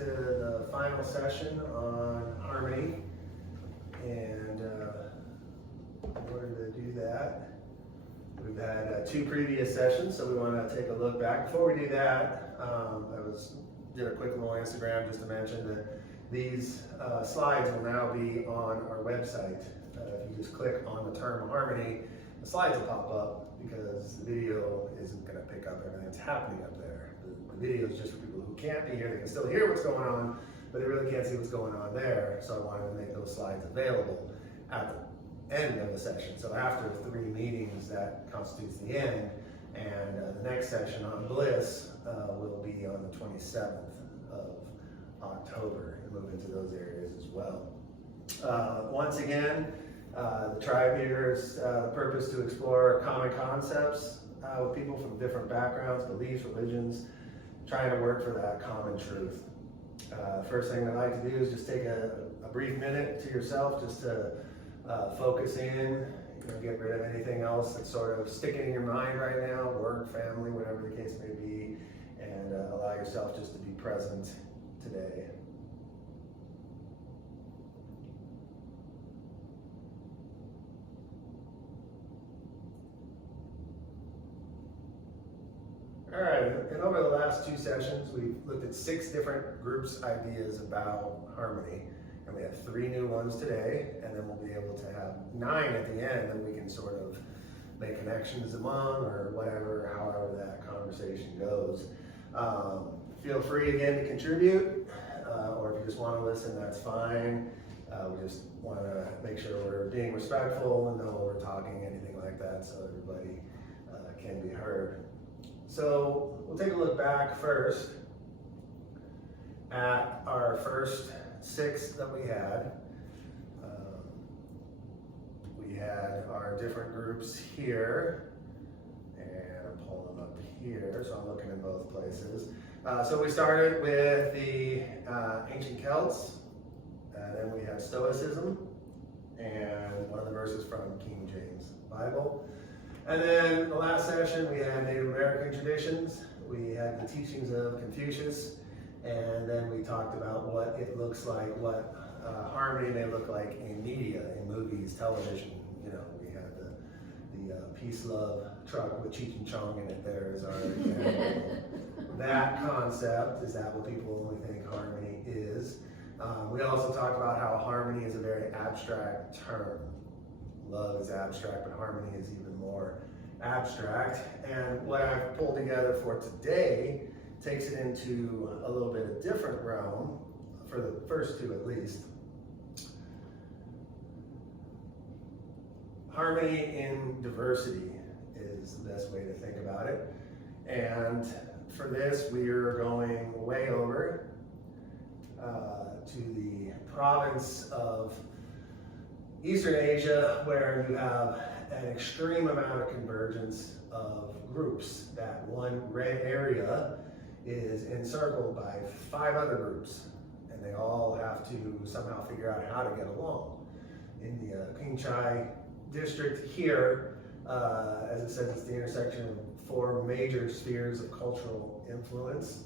to the final session on harmony. And in order to do that, we've had 2 previous sessions, so we want to take a look back. Before we do that, did a quick little Instagram just to mention that these slides will now be on our website. If you just click on the term harmony, the slides will pop up because the video isn't going to pick up everything that's happening up there. The video is just for people who can't be here. They can still hear what's going on, but they really can't see what's going on there. So I wanted to make those slides available at the end of the session. So after 3 meetings, that constitutes the end. And the next session on Bliss will be on the 27th of October, and move into those areas as well. Once again, the tribe here is the purpose to explore common concepts with people from different backgrounds, beliefs, religions, trying to work for that common truth. First thing I'd like to do is just take a brief minute to yourself just to focus in, get rid of anything else that's sort of sticking in your mind right now, work, family, whatever the case may be, and allow yourself just to be present today. All right, and over the last 2 sessions, we've looked at 6 different groups' ideas about harmony. And we have 3 new ones today, and then we'll be able to have 9 at the end that we can sort of make connections among, or whatever, however that conversation goes. Feel free again to contribute, or if you just want to listen, that's fine. We just want to make sure we're being respectful and know what we're talking, anything like that, so everybody can be heard. So we'll take a look back first at our first 6 that we had. We had our different groups here, and I'm pulling them up here, so I'm looking in both places. So we started with the ancient Celts, and then we had Stoicism, and one of the verses from King James Bible. And then the last session, we had Native American traditions. We had the teachings of Confucius, and then we talked about what it looks like, what harmony may look like in media, in movies, television. We had the peace love truck with Cheech and Chong in it. There is our example. That concept, is that what people only think harmony is? We also talked about how harmony is a very abstract term. Love is abstract, but harmony is even more abstract. And what I've pulled together for today takes it into a little bit of different realm, for the first 2 at least. Harmony in diversity is the best way to think about it. And for this, we are going way over to the province of Eastern Asia, where you have an extreme amount of convergence of groups. That one red area is encircled by 5 other groups, and they all have to somehow figure out how to get along. In the Qing Chai district here, as it says, it's the intersection of 4 major spheres of cultural influence.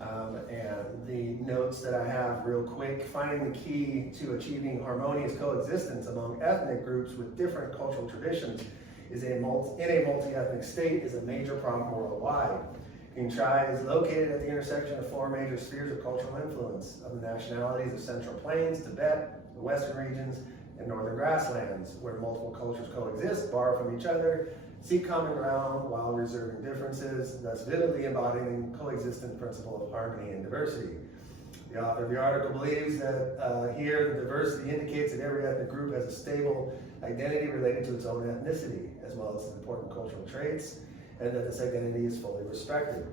And the notes that I have real quick: finding the key to achieving harmonious coexistence among ethnic groups with different cultural traditions in a multi-ethnic state is a major problem worldwide. Qing Chai is located at the intersection of 4 major spheres of cultural influence of the nationalities of Central Plains, Tibet, the Western regions, and Northern grasslands, where multiple cultures coexist, borrow from each other, seek common ground while reserving differences, thus vividly embodying the coexistence principle of harmony and diversity. The author of the article believes that here the diversity indicates that every ethnic group has a stable identity related to its own ethnicity, as well as important cultural traits, and that this identity is fully respected.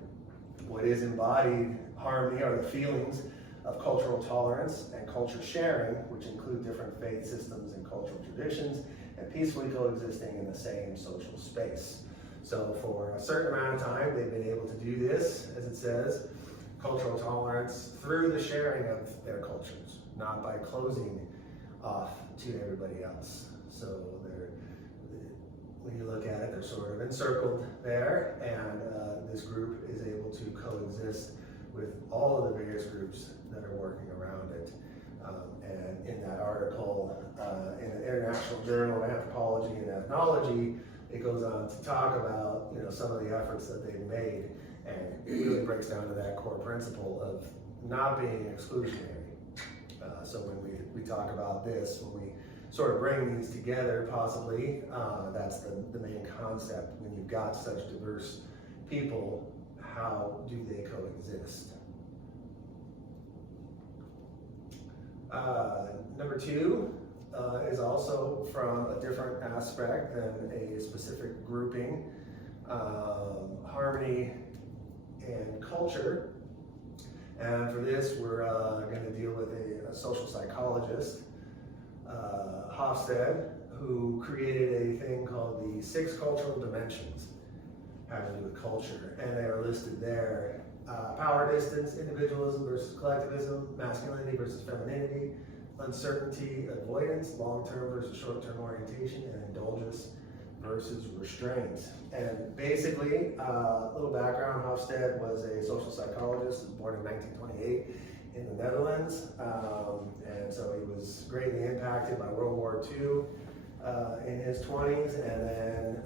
What is embodied harmony are the feelings of cultural tolerance and culture sharing, which include different faith systems and cultural traditions, and peacefully coexisting in the same social space. So for a certain amount of time, they've been able to do this, as it says, cultural tolerance through the sharing of their cultures, not by closing off to everybody else. So when you look at it, they're sort of encircled there, and this group is able to coexist with all of the various groups that are working around it. And in that article, in the International Journal of Anthropology and Ethnology, it goes on to talk about, some of the efforts that they've made, and it really breaks down to that core principle of not being exclusionary. So when we talk about this, when we sort of bring these together, possibly, that's the main concept. When you've got such diverse people, how do they coexist? Number two is also from a different aspect than a specific grouping, harmony and culture. And for this, we're going to deal with a social psychologist, Hofstede, who created a thing called the 6 cultural dimensions having to do with culture. And they are listed there. Power distance, individualism versus collectivism, masculinity versus femininity, uncertainty, avoidance, long-term versus short-term orientation, and indulgence versus restraint. And basically, a little background, Hofstede was a social psychologist, was born in 1928 in the Netherlands, and so he was greatly impacted by World War II in his 20s, and then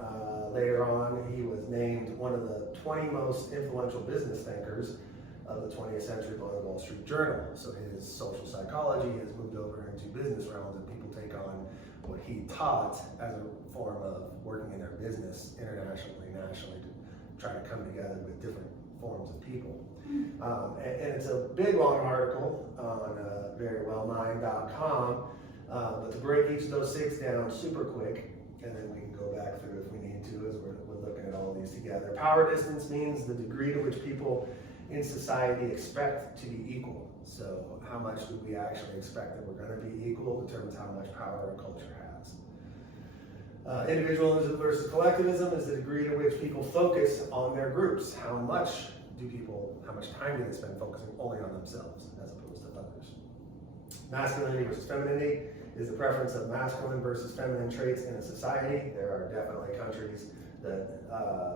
later on he was named one of the 20 most influential business thinkers of the 20th century by the Wall Street Journal. So his social psychology has moved over into business realms, and people take on what he taught as a form of working in their business internationally, nationally, to try to come together with different forms of people. And it's a big long article on verywellmind.com, but to break each of those 6 down super quick, and then we can go back through if we need to as we're looking at all these together. Power distance means the degree to which people in society expect to be equal. So how much do we actually expect that we're going to be equal determines how much power a culture has. Individualism versus collectivism is the degree to which people focus on their groups. How much time do they spend focusing only on themselves as opposed to others? Masculinity versus femininity is the preference of masculine versus feminine traits in a society. There are definitely countries that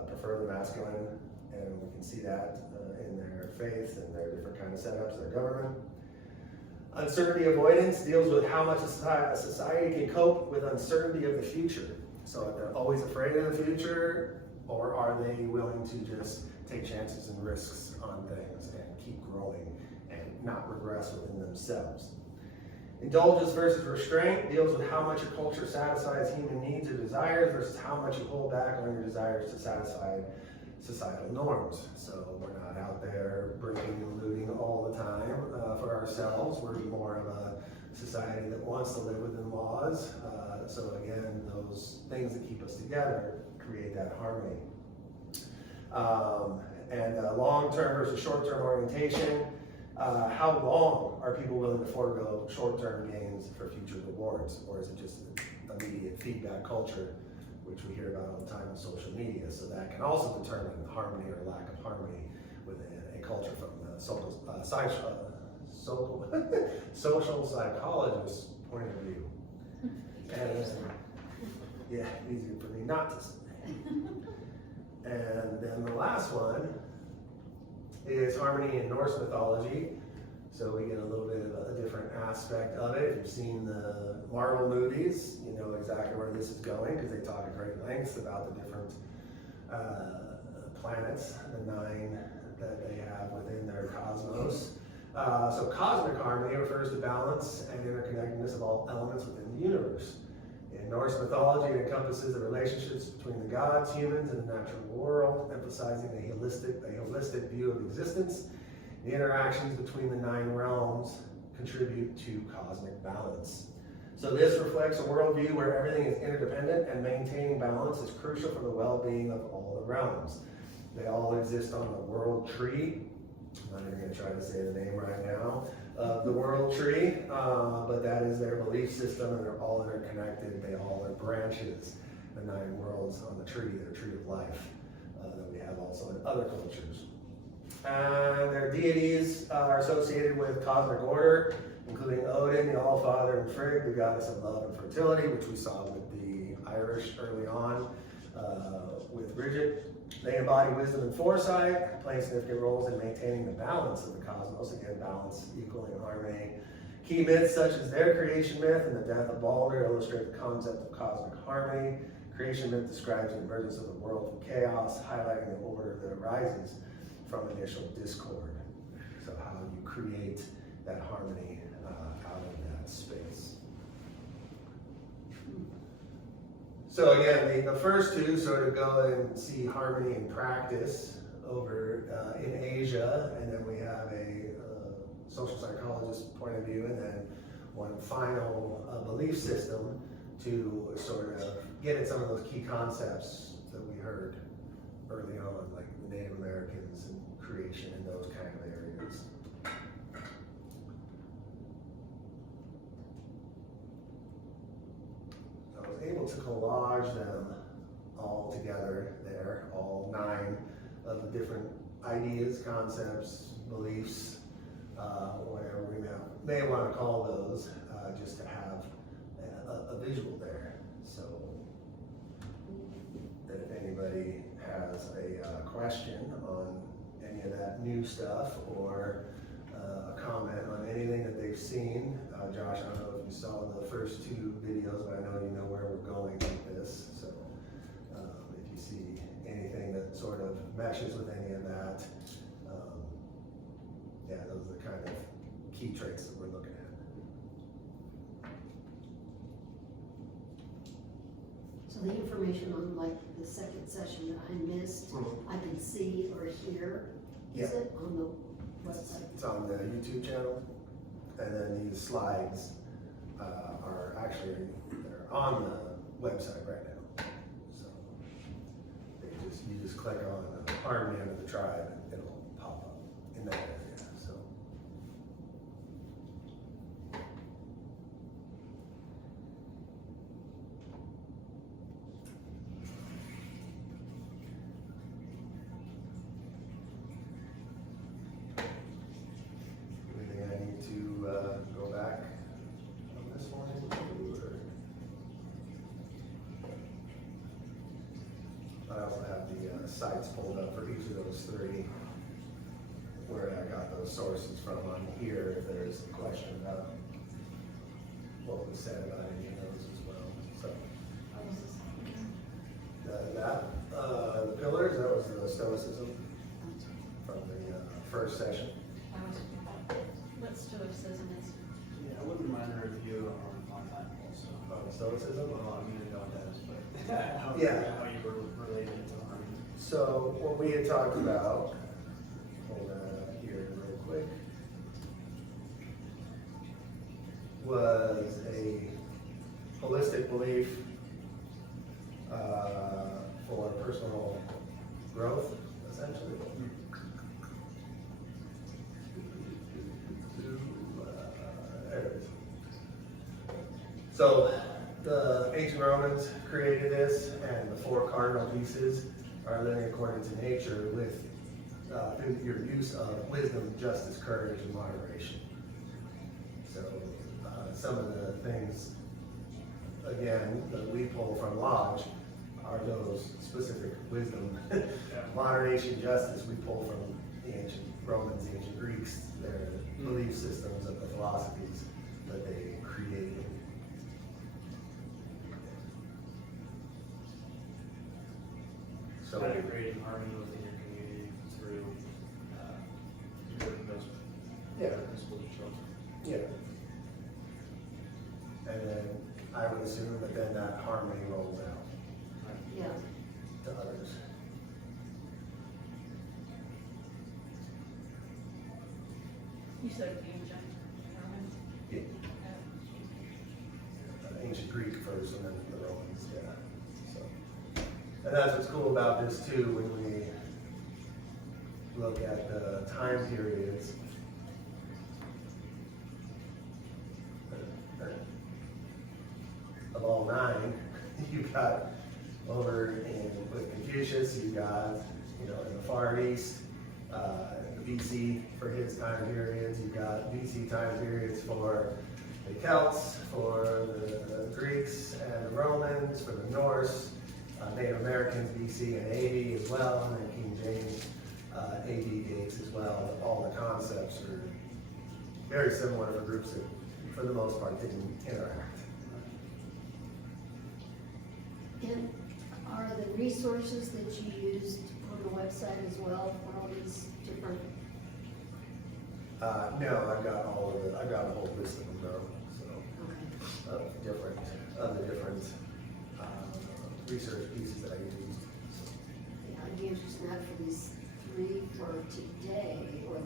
prefer the masculine, and we can see that in their faith and their different kind of setups, their government. Uncertainty avoidance deals with how much a society can cope with uncertainty of the future. So if they're always afraid of the future, or are they willing to just take chances and risks on things and keep growing and not regress within themselves? Indulgence versus restraint deals with how much your culture satisfies human needs or desires versus how much you hold back on your desires to satisfy societal norms. So we're not out there breaking and looting all the time for ourselves. We're more of a society that wants to live within laws. So again, those things that keep us together create that harmony. And long-term versus short-term orientation. How long are people willing to forego short-term gains for future rewards? Or is it just immediate feedback culture, which we hear about all the time on social media? So that can also determine harmony or lack of harmony within a culture from the social psychologist's point of view. And yeah, easier for me not to say. And then the last one is harmony in Norse mythology. So we get a little bit of a different aspect of it. If you've seen the Marvel movies, you know exactly where this is going, because they talk at great lengths about the different planets, the 9 that they have within their cosmos. So cosmic harmony refers to balance and interconnectedness of all elements within the universe. In Norse mythology, it encompasses the relationships between the gods, humans, and the natural world, emphasizing a holistic view of existence. The interactions between the 9 realms contribute to cosmic balance. So this reflects a worldview where everything is interdependent, and maintaining balance is crucial for the well-being of all the realms. They all exist on the world tree. I'm not even going to try to say the name right now of the world tree, but that is their belief system, and they're all interconnected. They all are branches, the 9 worlds on the tree, their tree of life, that we have also in other cultures. And their deities are associated with cosmic order, including Odin, the All-Father, and Frigg, the goddess of love and fertility, which we saw with the Irish early on. with Bridget. They embody wisdom and foresight, playing significant roles in maintaining the balance of the cosmos. Again, balance equaling harmony. Key myths such as their creation myth and the death of Balder illustrate the concept of cosmic harmony. Creation myth describes the emergence of the world from chaos, highlighting the order that arises from initial discord. So how you create that harmony out of that space. So again, the first two sort of go and see harmony in practice over in Asia, and then we have a social psychologist point of view, and then one final belief system to sort of get at some of those key concepts that we heard early on, like the Native Americans and creation and those kind of areas. I was able to collage them all together there, all 9 of the different ideas, concepts, beliefs, whatever we may want to call those, just to have a visual there. So that if anybody has a question on any of that new stuff or a comment on anything that they've seen, Josh, I don't know if you saw the first 2 videos, but I know you know where we're going with this. So if you see anything that sort of meshes with any of that, yeah, those are the kind of key traits that we're looking at. So the information on like the second session that I missed, I can see or hear. Is it on the website? It's on the YouTube channel, and then these slides are actually they're on the website right now. So you just click on Harmony Under the Tribe, and it'll pop up in that area. So. Anything I need to go back on this one? I also have the sites pulled up for each of those 3, where I got those sources from on here. If there's a question about what was said about any of those as well. So the pillars, that was the Stoicism from the first session. What Stoicism is? Yeah, I wouldn't mind a review on that also. On Stoicism? Well, I'm gonna know that, but how you were related to harmony. So what we had talked about, hold that up here real quick, was a holistic belief for personal growth, essentially. There it is. So the ancient Romans created this, and the 4 cardinal pieces are living according to nature with through your use of wisdom, justice, courage, and moderation. So some of the things, again, that we pull from Lodge are those specific wisdom, moderation, justice, we pull from the ancient Romans, the ancient Greeks, their belief systems of the philosophies that they created. So kind of creating harmony within your community through those principles of children. yeah. And then I would assume that then that harmony rolls out Yeah. to others. You said ancient Roman? Yeah. Ancient Greek first and then the Romans, yeah. So, and that's what's cool about this too, when we look at the time periods. Of all 9, you've got over with Confucius, you've got, in the Far East, BC for his time periods, you've got BC time periods for the Celts, for the Greeks and the Romans, for the Norse, Native Americans, BC and AD as well, and then King James AD dates as well. All the concepts are very similar for groups that, for the most part, didn't interact. And are the resources that you used on the website as well for all these different? No, I've got a whole list of them though, so, Okay. of the different research pieces that I used. Yeah, I'd be interested in that for these 3 for today, or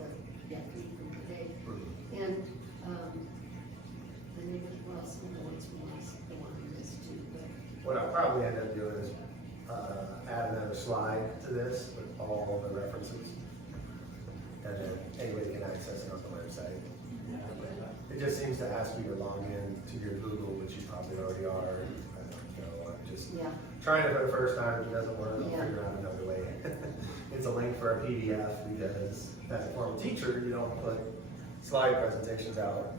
three from today. And, the name of, well, some of the ones from the one I missed too, but. What I'll probably end up doing is add another slide to this with all the references. And then anybody can access it on the website. It just seems to ask you to log in to your Google, which you probably already are. I don't know, I'm just Yeah, trying it for the first time. If it doesn't work, I'll Yeah. figure out another way. It's a link for a PDF because as a former teacher, you don't put slide presentations out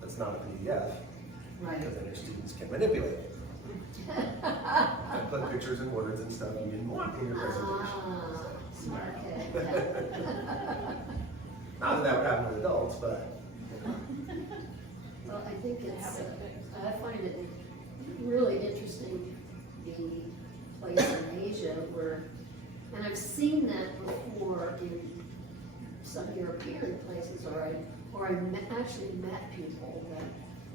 that's not a PDF. right. Because then your students can manipulate it. And put pictures and words and stuff you didn't want in your presentation. Ah, smart kid, yeah. Not that that would happen with adults, but Well, I think it's, Have it fixed. I find it really interesting, the place in Asia where, and I've seen that before in some European places, or actually met people that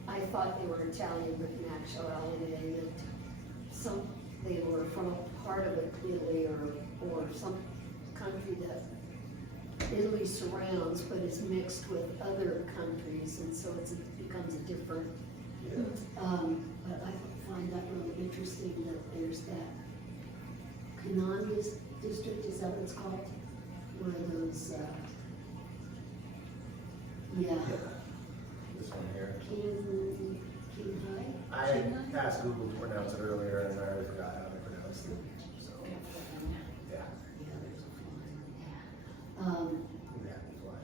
I thought they were Italian, but in actuality they were from a part of Italy or some country that Italy surrounds, but is mixed with other countries, and so it becomes a different, yeah. but I find that really interesting that there's that Kanan district, is that what it's called? Where those, Yeah. This one here. King High? I asked Google to pronounce it earlier and I already forgot how to pronounce it. So, yeah. Yeah, there's a fly. Exactly why.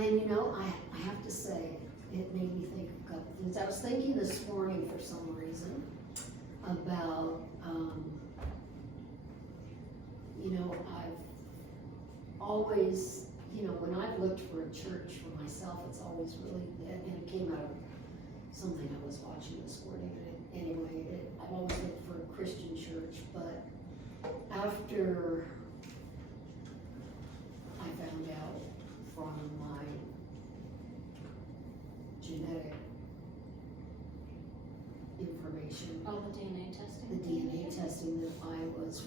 And you know, I have to say, it made me think of a couple things. I was thinking this morning for some reason about, you know, I've always, you know, when I've looked for a church for myself, it's always really, and it came out of something I was watching this morning, and anyway, I've always looked for a Christian church, but after I found out from my genetic information, All the DNA testing? the DNA testing, that I was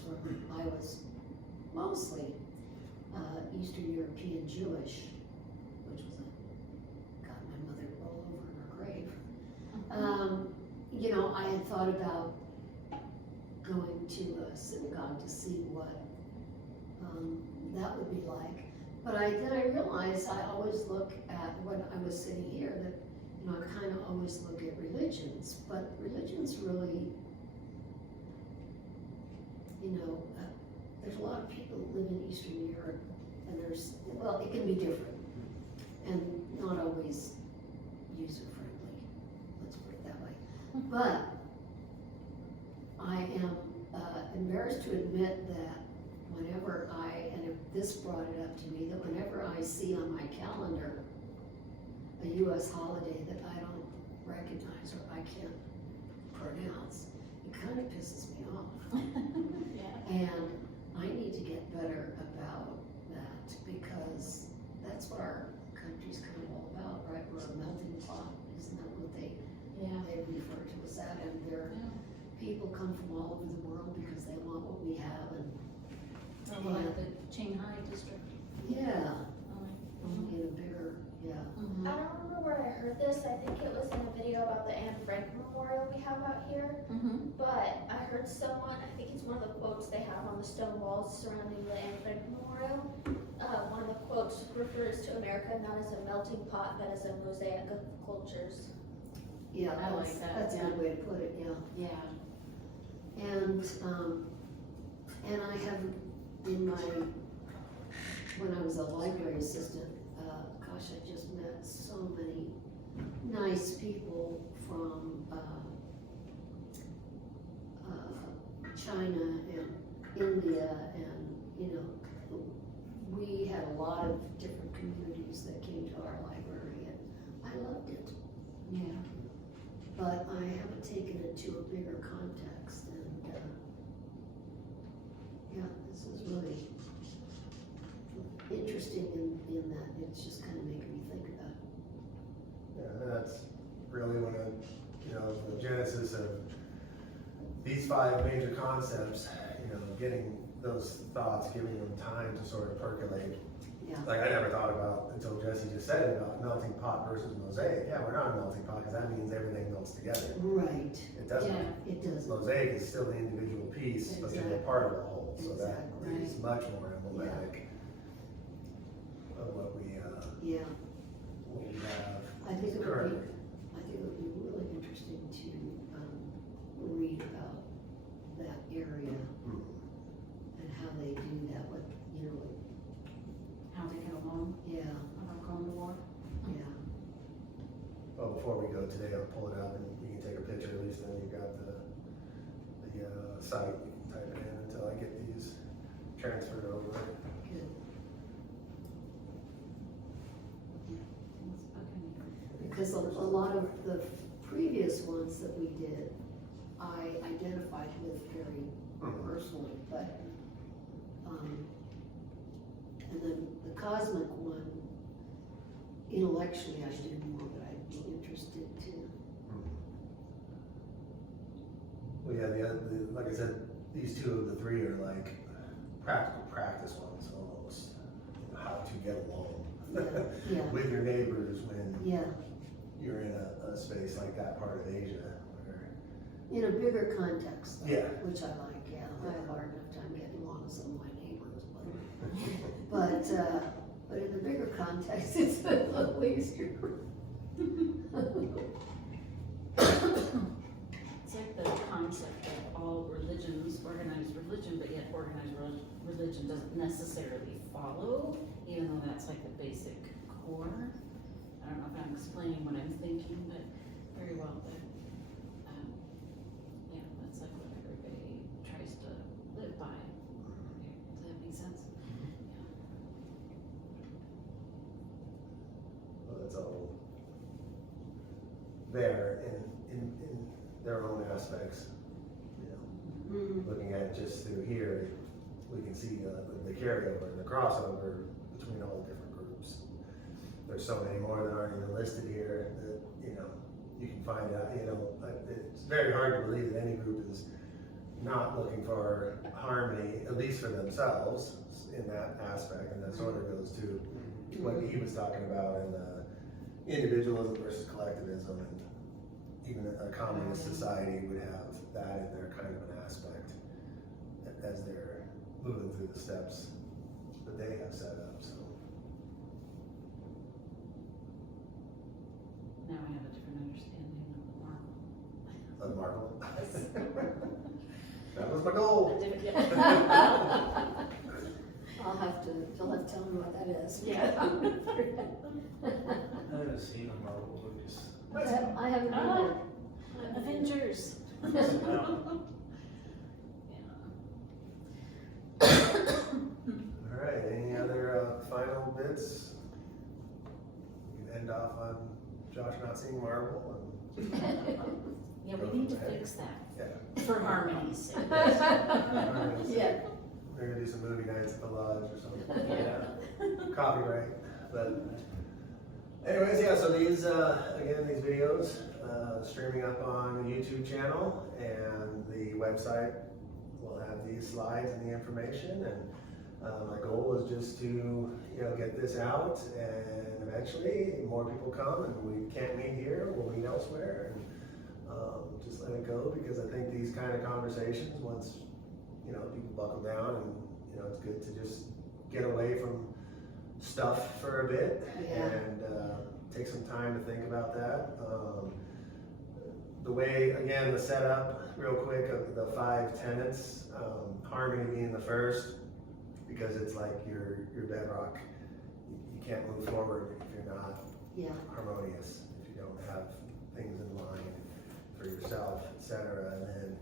mostly Eastern European Jewish, which was got my mother roll over in her grave. You know, I had thought about going to a synagogue to see what that would be like. But then I realized I always look at, when I was sitting here, that, you know, I kind of always look at religions, but religions really, you know, there's a lot of people who live in Eastern Europe, and well, it can be different, and not always user-friendly, let's put it that way. But I am embarrassed to admit that whenever and if this brought it up to me, that whenever I see on my calendar a U.S. holiday that I don't recognize or I can't pronounce, it kind of pisses me off. Yeah. And I need to get better about that, because that's what our country's kind of all about, right? We're a melting pot, isn't that what they refer to us at? And people come from all over the world because they want what we have, and Or like the Shanghai district. yeah, Oh, only in a bigger, yeah. mhm. I don't remember where I heard this. I think it was in a video about the Anne Frank Memorial we have out here. Mhm. But I heard someone, I think it's one of the quotes they have on the stone walls surrounding the Anne Frank Memorial. One of the quotes refers to America not as a melting pot, but as a mosaic of cultures. Yeah, I like that, that's a good way to put it, yeah. Yeah. And I have in when I was a library assistant, gosh, I just met so many nice people from China and India and, you know, we had a lot of different communities that came to our library and I loved it. Yeah. But I haven't taken it to a bigger context and, yeah, this is really interesting in that it's just kind of making me think about it. Yeah, and that's really one of, you know, the genesis of these 5 major concepts, you know, getting those thoughts, giving them time to sort of percolate. Yeah. Like I never thought about until Jesse just said it about melting pot versus mosaic. Yeah, we're not a melting pot because that means everything melts together. Right, It doesn't. Yeah. it does. Mosaic is still the individual piece, but they're Exactly. part of the whole. So that Exactly. is much more emblematic of what we Yeah, have. I think it would be, currently. I think it would be really interesting to, read about that area Hmm. and how they do that, what, you know, How they get along yeah, without going to war. yeah. Well, before we go today, I'll pull it up and you can take a picture at least, and you've got the site. You can type it in until I get these transferred over. Good. Because a lot of the previous ones that we did, I identified with very personally, but, and then the cosmic one, intellectually I do more, but I'd be interested to, Well, yeah, like I said, these 2 of the 3 are like practical practice ones almost. How to get along yeah, with your neighbors when yeah. you're in a space like that part of Asia. Where, In a bigger context, though, Yeah. which I like, yeah. I have a hard enough time getting along with some of my neighbors, but in the bigger context, it's a little easier. It's like the concept of all religions, organized religion, but yet organized religion doesn't necessarily follow, even though that's like the basic core. I don't know if I'm explaining what I'm thinking, but very well, but, yeah, that's like what everybody tries to live by. Does that make sense? well, it's all there in their own aspects. You know, Mhm. looking at it just through here, we can see the carryover and the crossover between all the different groups. There's so many more that aren't even listed here that, you know, you can find out, you know, it's very hard to believe that any group is not looking for harmony, at least for themselves, in that aspect, and that sort of goes to what he was talking about in individualism versus collectivism, and even a communist society would have that in their kind of an aspect as they're moving through the steps that they have set up, so. Now I have a different understanding of the marvel. Unmarkable. That was my goal. You'll have to tell me what that is. Yeah. I haven't seen a Marvel movies. I haven't Ah. heard Avengers. All right, any other final bits? We can end off on Josh not seeing Marvel and. Yeah, we need to fix that Yeah. for harmony's sake. Yeah. We're gonna do some movie nights at the lodge or something. Yeah. Copyright, but anyways, yeah, so these, again, these videos, streaming up on the YouTube channel, and the website will have these slides and the information, and my goal is just to, you know, get this out, and eventually more people come, and we can't meet here, we'll meet elsewhere, and just let it go, because I think these kind of conversations, once, you know, people buckle down, and, you know, it's good to just get away from stuff for a bit, Yeah. and take some time to think about that. The way, again, the setup, real quick, of the 5 tenets, harmony being the first, because it's like your bedrock. You can't move forward if you're not Yeah. harmonious, if you don't have things in line for yourself, etc. And then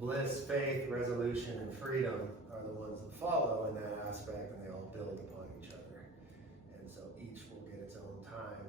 bliss, faith, resolution, and freedom are the ones that follow in that aspect, and they all build upon each other. And so each will get its own time